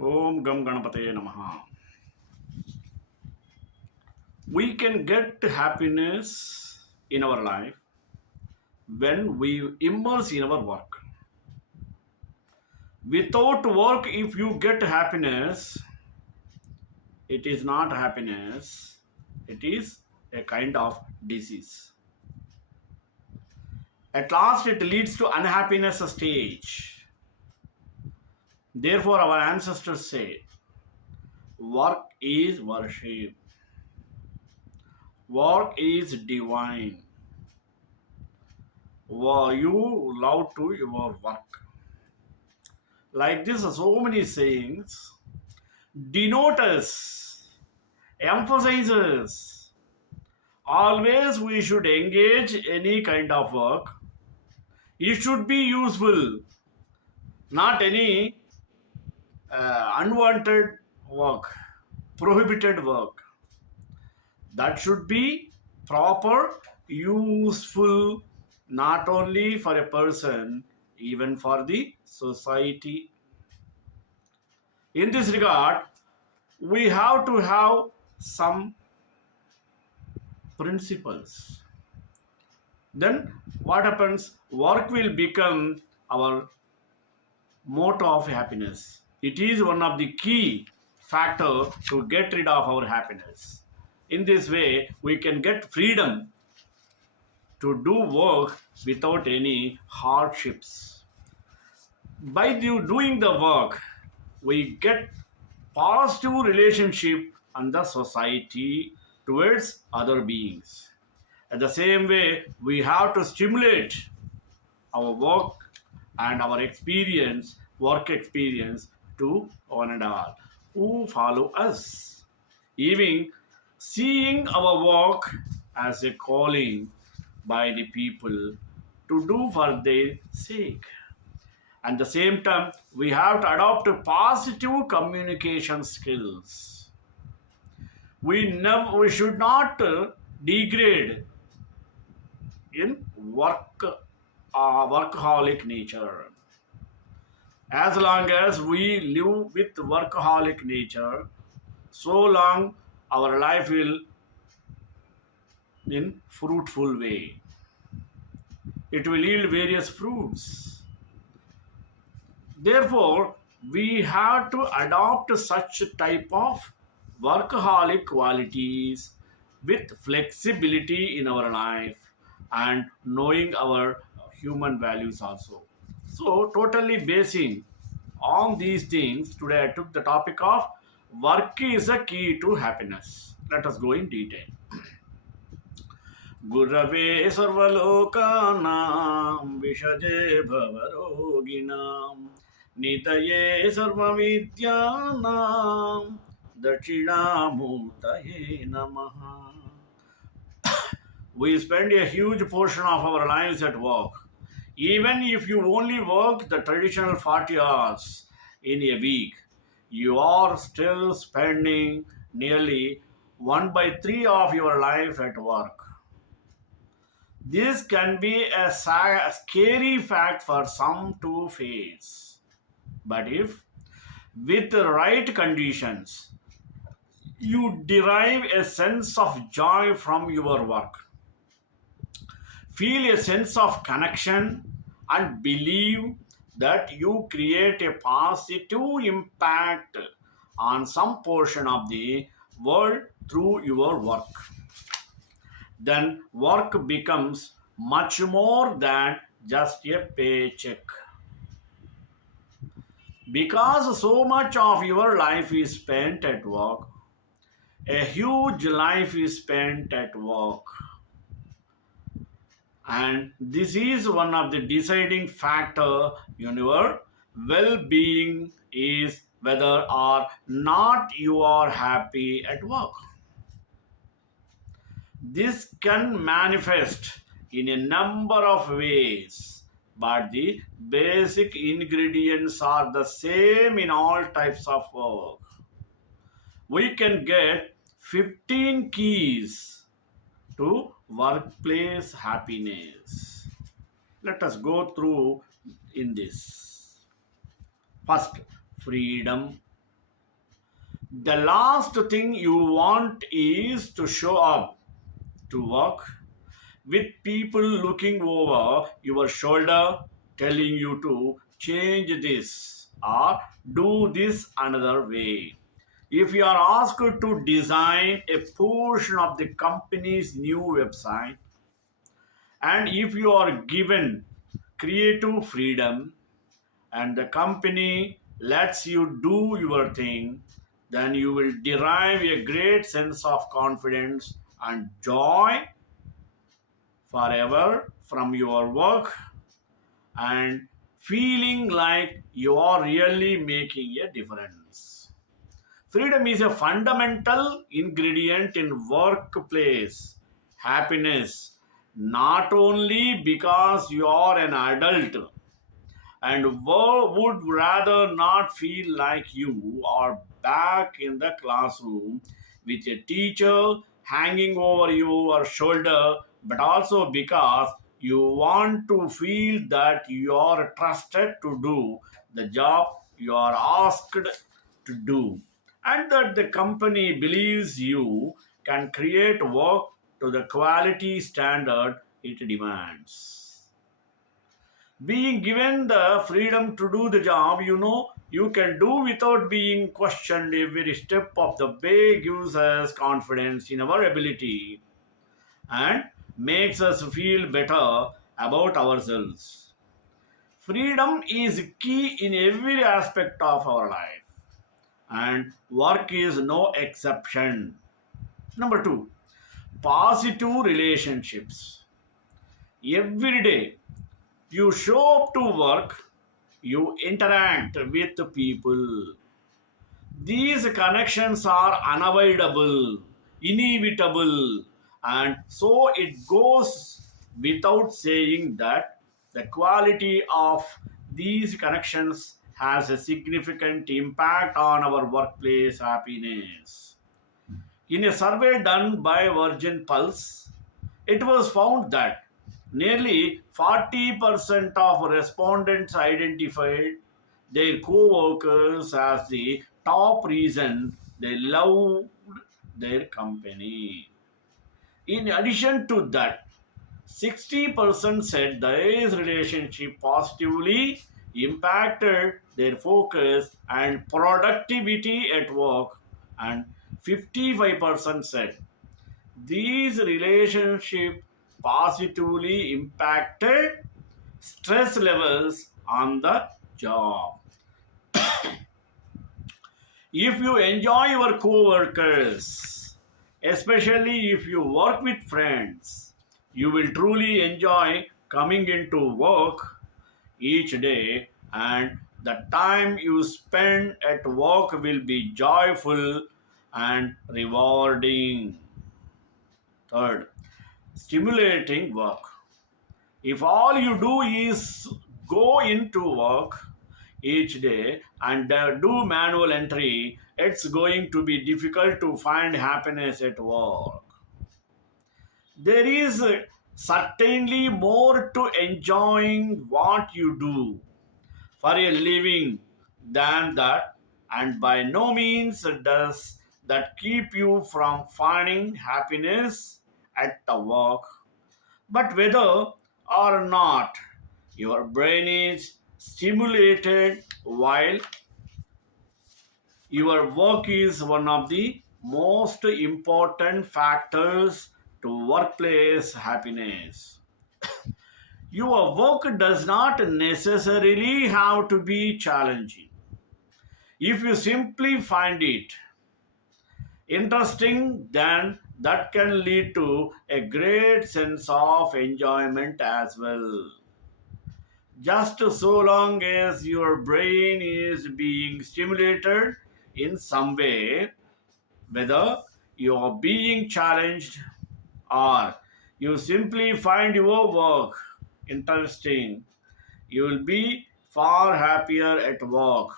Om Gam Ganapataye Namaha. We can get happiness in our life when we immerse in our work. Without work, if you get happiness, it is not happiness, it is a kind of disease. At last, it leads to unhappiness stage. Therefore, our ancestors say, work is worship, work is divine. You love to your work. Like this, so many sayings denote us, emphasizes. Always we should engage any kind of work. It should be useful, not any unwanted work, prohibited work. That should be proper, useful, not only for a person, even for the society. In this regard, we have to have some principles. Then what happens? Work will become our motto of happiness. It is one of the key factor to get rid of our happiness. In this way, we can get freedom to do work without any hardships. By doing the work, we get positive relationship and the society towards other beings. At the same way, we have to stimulate our work and our experience, work experience to one and all who follow us. Even seeing our work as a calling by the people to do for their sake. At the same time, we have to adopt positive communication skills. We should not degrade in workaholic nature. As long as we live with workaholic nature, so long our life will in fruitful way. It will yield various fruits. Therefore, we have to adopt such type of workaholic qualities with flexibility in our life and knowing our human values also. So, totally basing on these things, today I took the topic of work is a key to happiness. Let us go in detail. गुरवे सर्वलोकानां विषजे भवरोगिणां निधये सर्वविद्यानां दक्षिणामूर्तये नमः. We spend a huge portion of our lives at work. Even if you only work the traditional 40 hours in a week, you are still spending nearly 1 by 3 of your life at work. This can be a scary fact for some to face. But if, with the right conditions, you derive a sense of joy from your work, feel a sense of connection, and believe that you create a positive impact on some portion of the world through your work, then work becomes much more than just a paycheck. Because so much of your life is spent at work, a huge life is spent at work. And this is one of the deciding factor in your well-being is whether or not you are happy at work. This can manifest in a number of ways, but the basic ingredients are the same in all types of work. We can get 15 keys to workplace happiness. Let us go through in this. First, freedom. The last thing you want is to show up to work with people looking over your shoulder telling you to change this or do this another way. If you are asked to design a portion of the company's new website, and if you are given creative freedom and the company lets you do your thing, then you will derive a great sense of confidence and joy forever from your work and feeling like you are really making a difference. Freedom is a fundamental ingredient in workplace happiness, not only because you are an adult and would rather not feel like you are back in the classroom with a teacher hanging over your shoulder, but also because you want to feel that you are trusted to do the job you are asked to do, and that the company believes you can create work to the quality standard it demands. Being given the freedom to do the job you can do without being questioned every step of the way gives us confidence in our ability and makes us feel better about ourselves. Freedom is key in every aspect of our life, and work is no exception. Number two, positive relationships. Every day you show up to work, you interact with people. These connections are unavoidable, inevitable, and so it goes without saying that the quality of these connections has a significant impact on our workplace happiness. In a survey done by Virgin Pulse, it was found that nearly 40% of respondents identified their co-workers as the top reason they loved their company. In addition to that, 60% said this relationship positively impacted their focus and productivity at work, and 55% said these relationships positively impacted stress levels on the job. If you enjoy your co-workers, especially if you work with friends, you will truly enjoy coming into work each day, and the time you spend at work will be joyful and rewarding. Third, stimulating work. If all you do is go into work each day and do manual entry, it's going to be difficult to find happiness at work. There is certainly more to enjoying what you do for a living than that, and by no means does that keep you from finding happiness at the work. But whether or not your brain is stimulated while your work is one of the most important factors to workplace happiness. Your work does not necessarily have to be challenging. If you simply find it interesting, then that can lead to a great sense of enjoyment as well. Just so long as your brain is being stimulated in some way, whether you are being challenged or you simply find your work interesting, you will be far happier at work.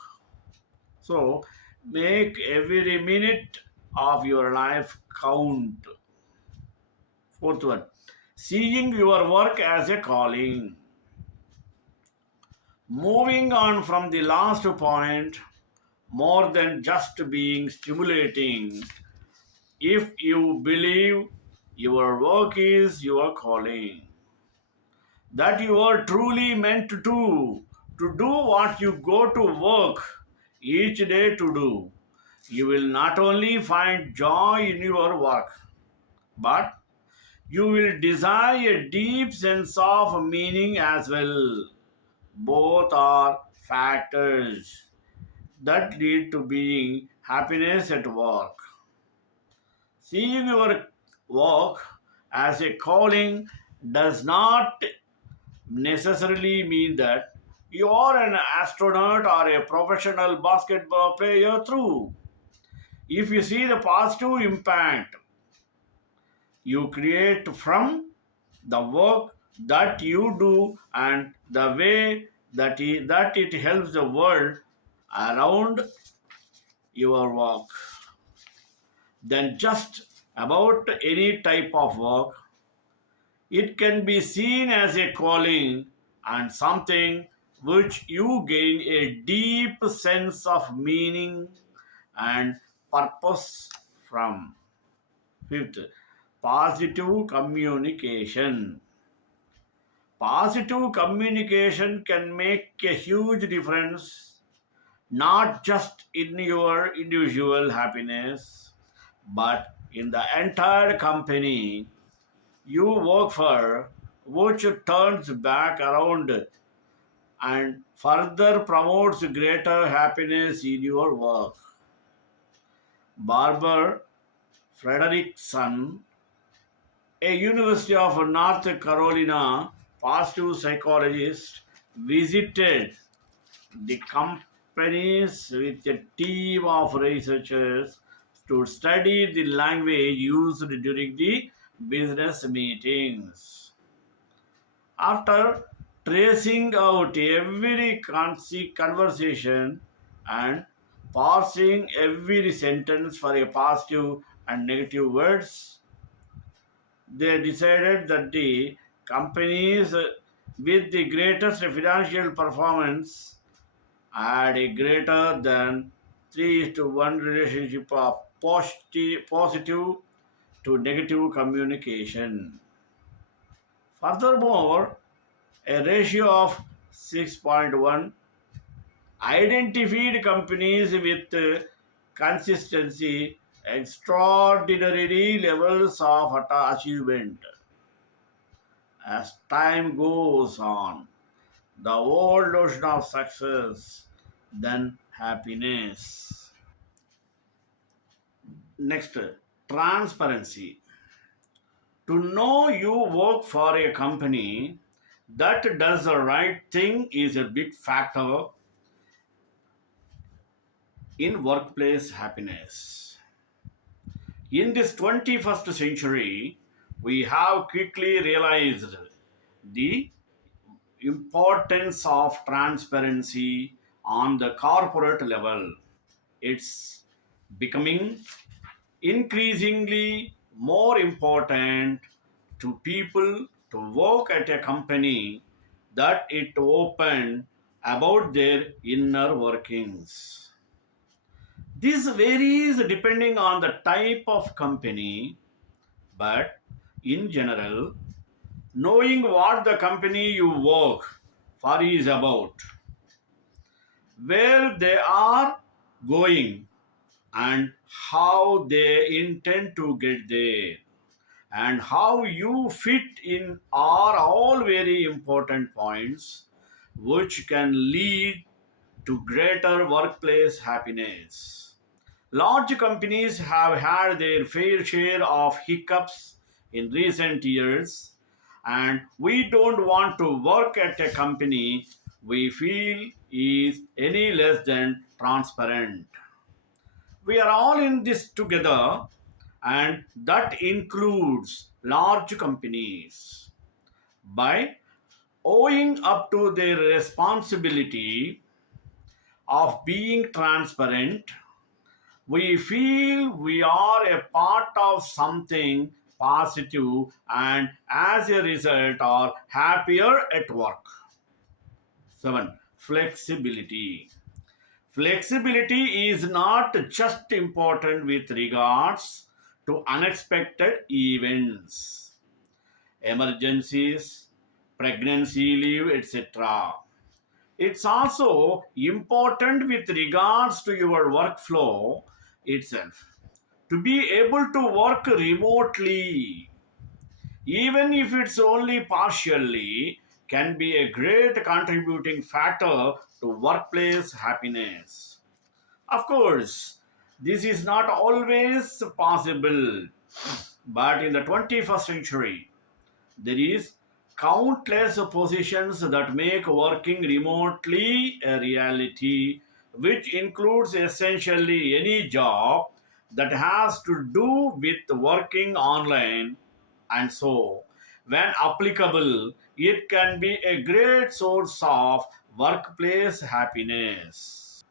So, make every minute of your life count. Fourth one, seeing your work as a calling. Moving on from the last point, more than just being stimulating. If you believe your work is your calling, that you are truly meant to do what you go to work each day to do, you will not only find joy in your work, but you will desire a deep sense of meaning as well. Both are factors that lead to being happiness at work. Seeing your work as a calling does not necessarily mean that you are an astronaut or a professional basketball player through. If you see the positive impact you create from the work that you do and the way that it helps the world around your work, then just about any type of work, it can be seen as a calling and something which you gain a deep sense of meaning and purpose from. Fifth, positive communication. Positive communication can make a huge difference, not just in your individual happiness, but in the entire company you work for, which turns back around and further promotes greater happiness in your work. Barbara Frederickson, a University of North Carolina positive psychologist, visited the companies with a team of researchers to study the language used during the business meetings. After tracing out every conversation and parsing every sentence for a positive and negative words, they decided that the companies with the greatest financial performance had a greater than 3 to 1 relationship of positive to negative communication. Furthermore, a ratio of 6.1 identified companies with consistency, extraordinary levels of achievement. As time goes on, the old notion of success, then happiness. Next, transparency. To know you work for a company that does the right thing is a big factor in workplace happiness. In this 21st century, we have quickly realized the importance of transparency on the corporate level. It's becoming increasingly more important to people to work at a company that it open about their inner workings. This varies depending on the type of company, but in general, knowing what the company you work for is about, where they are going, and how they intend to get there, and how you fit in are all very important points which can lead to greater workplace happiness. Large companies have had their fair share of hiccups in recent years, and we don't want to work at a company we feel is any less than transparent. We are all in this together, and that includes large companies. By owing up to their responsibility of being transparent, we feel we are a part of something positive and as a result are happier at work. 7. Flexibility. Flexibility is not just important with regards to unexpected events, emergencies, pregnancy leave, etc. It's also important with regards to your workflow itself. To be able to work remotely, even if it's only partially, can be a great contributing factor to workplace happiness. Of course, this is not always possible, but in the 21st century, there is countless positions that make working remotely a reality, which includes essentially any job that has to do with working online. And so, when applicable, it can be a great source of workplace happiness.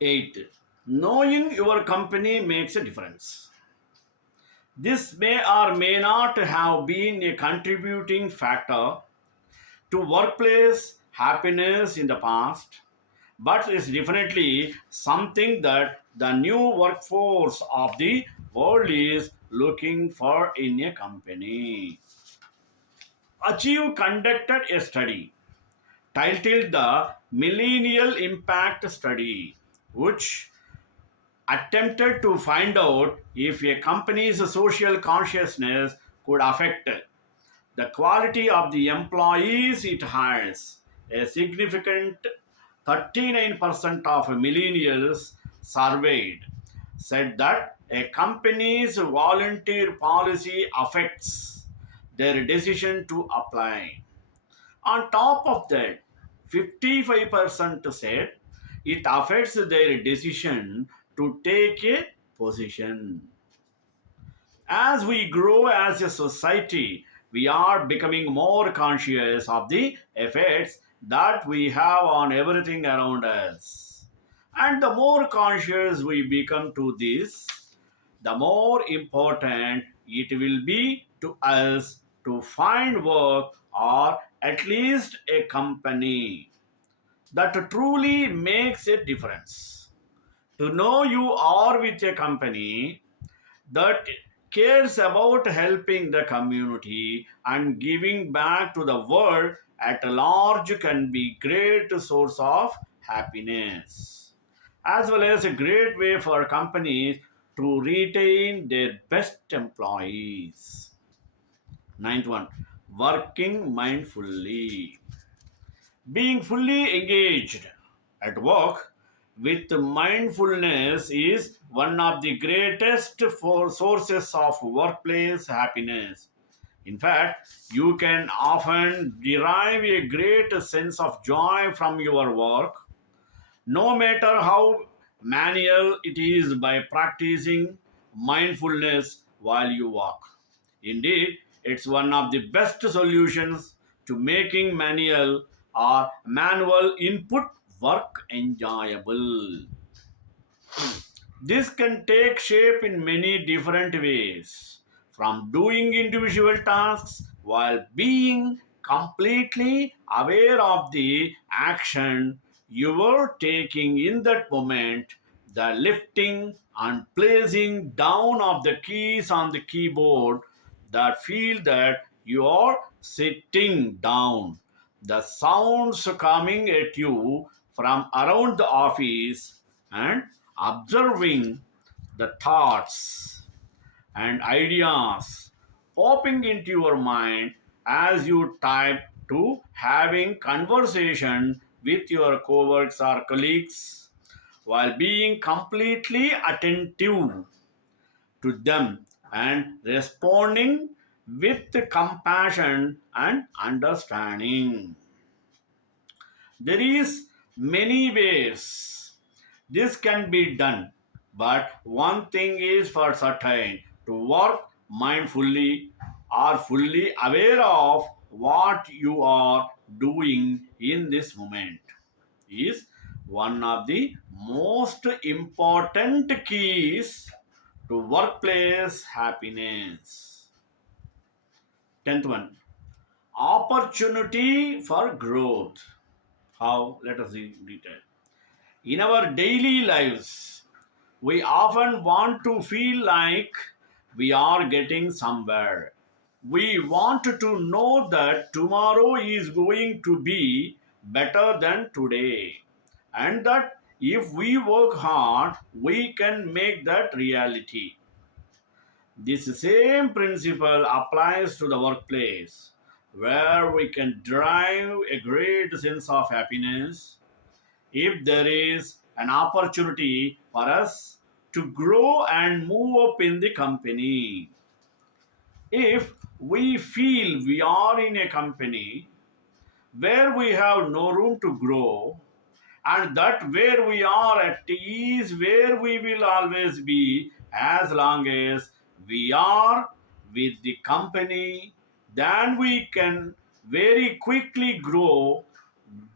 8. Knowing your company makes a difference. This may or may not have been a contributing factor to workplace happiness in the past, but it's definitely something that the new workforce of the world is looking for in a company. Achieve conducted a study titled the Millennial Impact Study, which attempted to find out if a company's social consciousness could affect the quality of the employees it hires. A significant 39% of millennials surveyed said that a company's volunteer policy affects their decision to apply. On top of that, 55% said it affects their decision to take a position. As we grow as a society, we are becoming more conscious of the effects that we have on everything around us. And the more conscious we become to this, the more important it will be to us to find work or at least a company that truly makes a difference. To know you are with a company that cares about helping the community and giving back to the world at large can be great source of happiness, as well as a great way for companies to retain their best employees. Ninth one, working mindfully. Being fully engaged at work with mindfulness is one of the greatest sources of workplace happiness. In fact, you can often derive a great sense of joy from your work, no matter how manual it is, by practicing mindfulness while you walk. Indeed, it's one of the best solutions to making manual input work enjoyable. This can take shape in many different ways, from doing individual tasks while being completely aware of the action you are taking in that moment, the lifting and placing down of the keys on the keyboard, that feel that you are sitting down, the sounds coming at you from around the office, and observing the thoughts and ideas popping into your mind as you type, to having conversation with your coworkers or colleagues while being completely attentive to them and responding with compassion and understanding. There is many ways this can be done, but one thing is for certain: to work mindfully or fully aware of what you are doing in this moment is one of the most important keys to workplace happiness. 10th one, opportunity for growth. How? Let us see in detail. In our daily lives, we often want to feel like we are getting somewhere. We want to know that tomorrow is going to be better than today, and that if we work hard, we can make that reality. This same principle applies to the workplace, where we can drive a great sense of happiness if there is an opportunity for us to grow and move up in the company. If we feel we are in a company where we have no room to grow, and that where we are at is where we will always be as long as we are with the company, then we can very quickly grow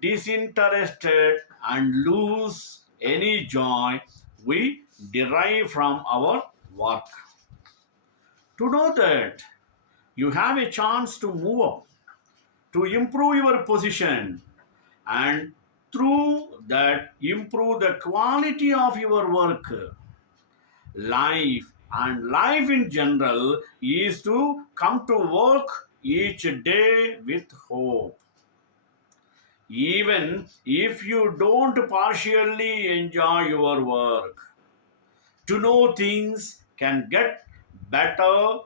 disinterested and lose any joy we derive from our work. To know that you have a chance to move up, to improve your position, and through that improve the quality of your work, life, and life in general is to come to work each day with hope. Even if you don't partially enjoy your work, to know things can get better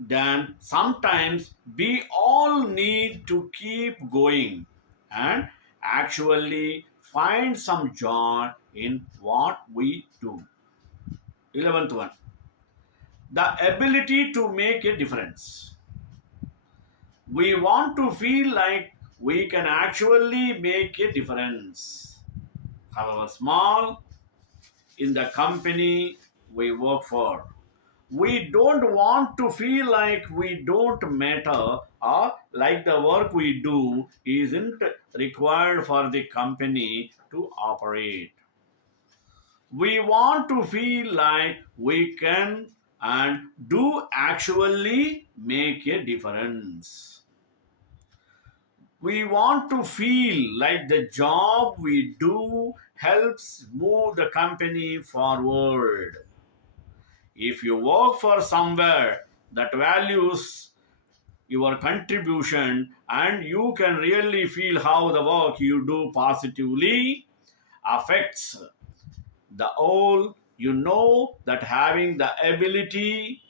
than sometimes we all need to keep going and actually find some joy in what we do. 11th one, the ability to make a difference. We want to feel like we can actually make a difference, however small, in the company we work for. We don't want to feel like we don't matter or like the work we do isn't required for the company to operate. We want to feel like we can and do actually make a difference. We want to feel like the job we do helps move the company forward. If you work for somewhere that values your contribution and you can really feel how the work you do positively affects the whole, you know that having the ability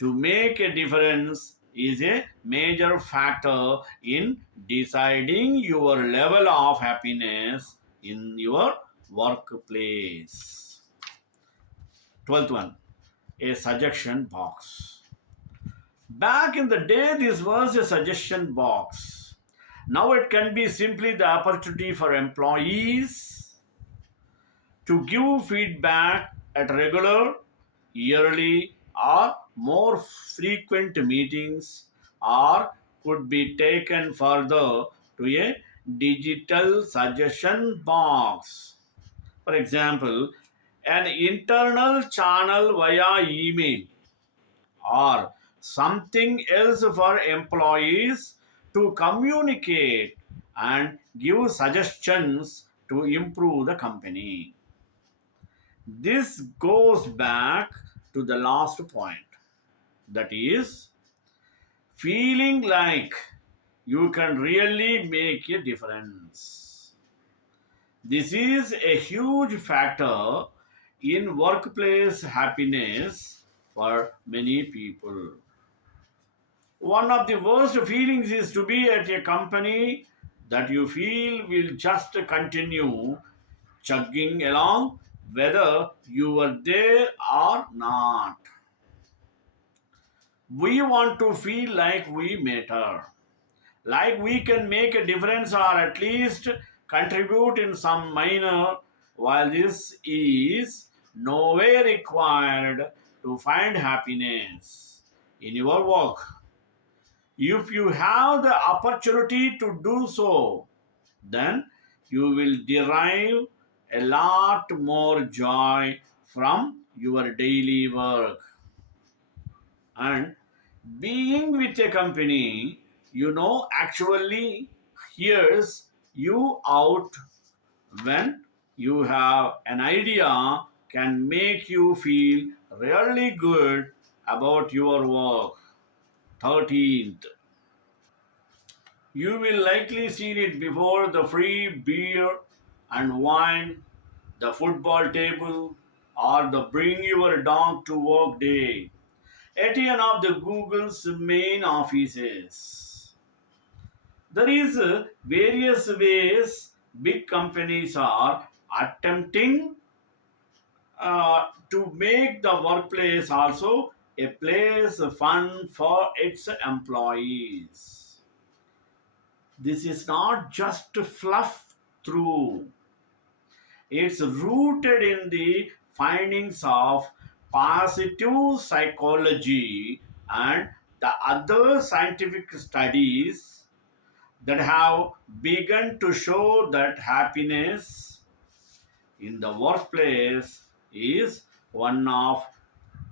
to make a difference is a major factor in deciding your level of happiness in your workplace. 12th one, a suggestion box. Back in the day, this was a suggestion box. Now it can be simply the opportunity for employees to give feedback at regular, yearly, or more frequent meetings, or could be taken further to a digital suggestion box. For example, an internal channel via email or something else for employees to communicate and give suggestions to improve the company. This goes back to the last point, that is, feeling like you can really make a difference. This is a huge factor in workplace happiness for many people. One of the worst feelings is to be at a company that you feel will just continue chugging along whether you are there or not. We want to feel like we matter, like we can make a difference or at least contribute in some minor, while this is nowhere required to find happiness in your work. If you have the opportunity to do so, then you will derive a lot more joy from your daily work. And being with a company, actually hears you out when you have an idea can make you feel really good about your work. 13th, you will likely see it before the free beer and wine, the football table, or the bring your dog to work day at one of the Google's main offices. There is various ways big companies are attempting to make the workplace also a place fun for its employees. This is not just fluff through. It's rooted in the findings of positive psychology and the other scientific studies that have begun to show that happiness in the workplace is one of,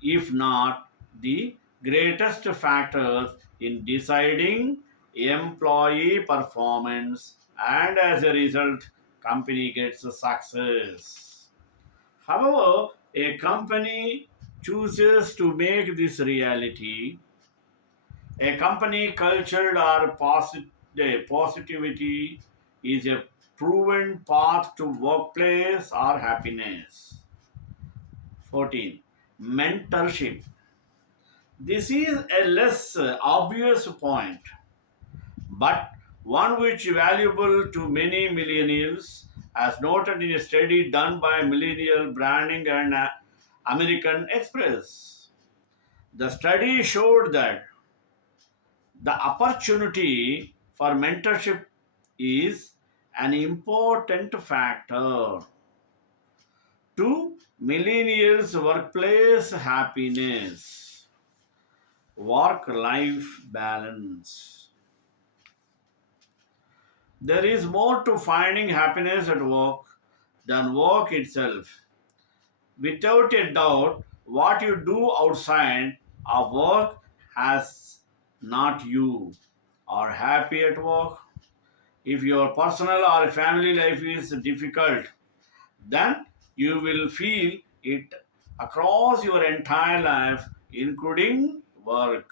if not the greatest factors in deciding employee performance, and as a result company gets success. However, a company chooses to make this reality. A company culture or positivity is a proven path to workplace or happiness. 14. Mentorship. This is a less obvious point, but one which is valuable to many millennials, as noted in a study done by Millennial Branding and American Express. The study showed that the opportunity for mentorship is an important factor to millennials' workplace happiness, work life balance. There is more to finding happiness at work than work itself. Without a doubt, what you do outside of work has not you are happy at work. If your personal or family life is difficult, then you will feel it across your entire life, including work.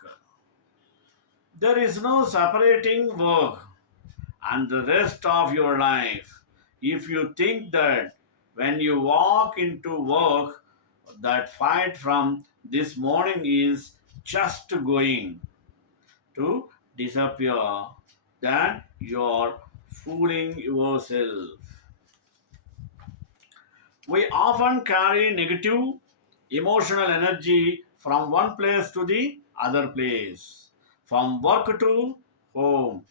There is no separating work and the rest of your life. If you think that when you walk into work, that fight from this morning is just going to disappear, then you're fooling yourself. We often carry negative emotional energy from one place to the other place, from work to home,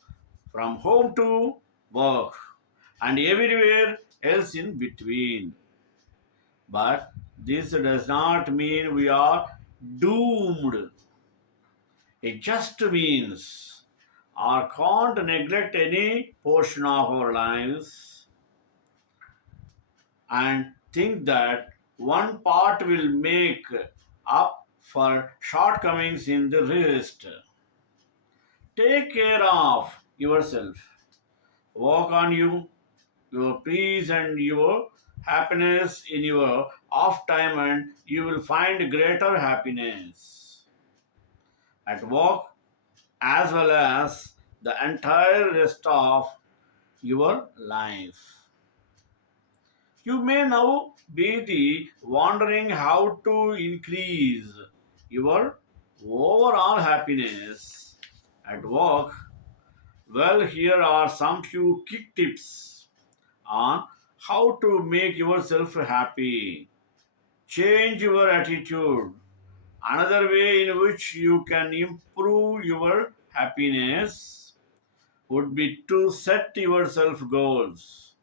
from home to work, and everywhere else in between. But this does not mean we are doomed. It just means our can't neglect any portion of our lives and think that one part will make up for shortcomings in the rest. Take care of yourself. Work on you, your peace and your happiness in your off time, and you will find greater happiness at work as well as the entire rest of your life. You may now be the wondering how to increase your overall happiness at work. Well, here are some few quick tips on how to make yourself happy. Change your attitude. Another way in which you can improve your happiness would be to set yourself goals.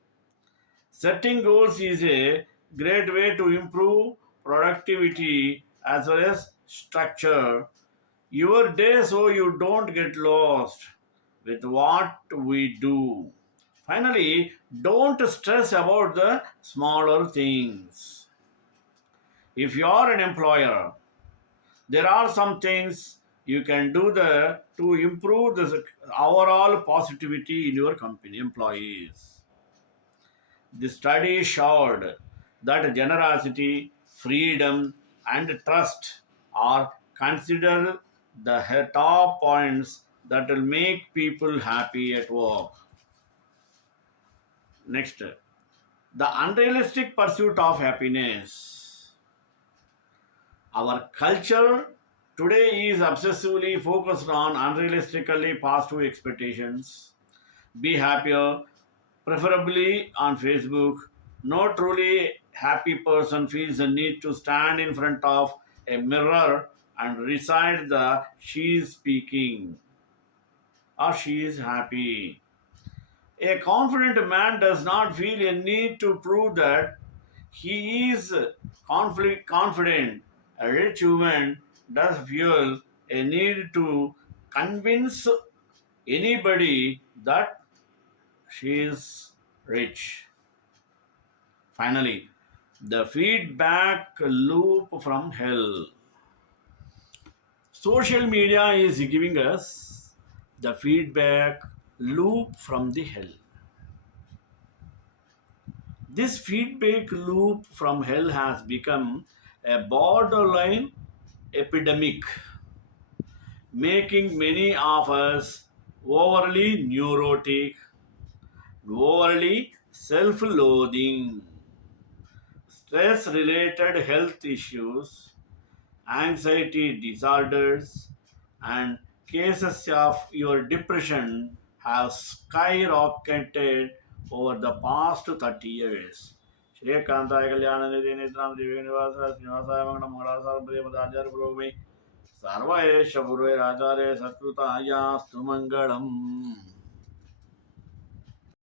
Setting goals is a great way to improve productivity as well as structure your day so you don't get lost with what we do. Finally, don't stress about the smaller things. If you are an employer, there are some things you can do to improve the overall positivity in your company employees. The study showed that generosity, freedom, and trust are considered the top points that will make people happy at work. Next, the unrealistic pursuit of happiness. Our culture today is obsessively focused on unrealistically positive expectations. Be happier, preferably on Facebook. No truly happy person feels the need to stand in front of a mirror and recite the she is speaking or she is happy. A confident man does not feel a need to prove that he is confident. A rich woman does feel a need to convince anybody that she is rich. Finally, the feedback loop from hell. Social media is giving us the feedback loop from the hell. This feedback loop from hell has become a borderline epidemic, making many of us overly neurotic, overly self loathing, stress related health issues, anxiety disorders, and cases of your depression have skyrocketed over the past 30 years. Shreekanthaya Kalyananidhi Nitram Divi Nivasa Srinivasaya Mangalam Mangalasara Priyamadajar Purvami Sarvayesha Purve Racharya Satkritaya Stu Mangalam.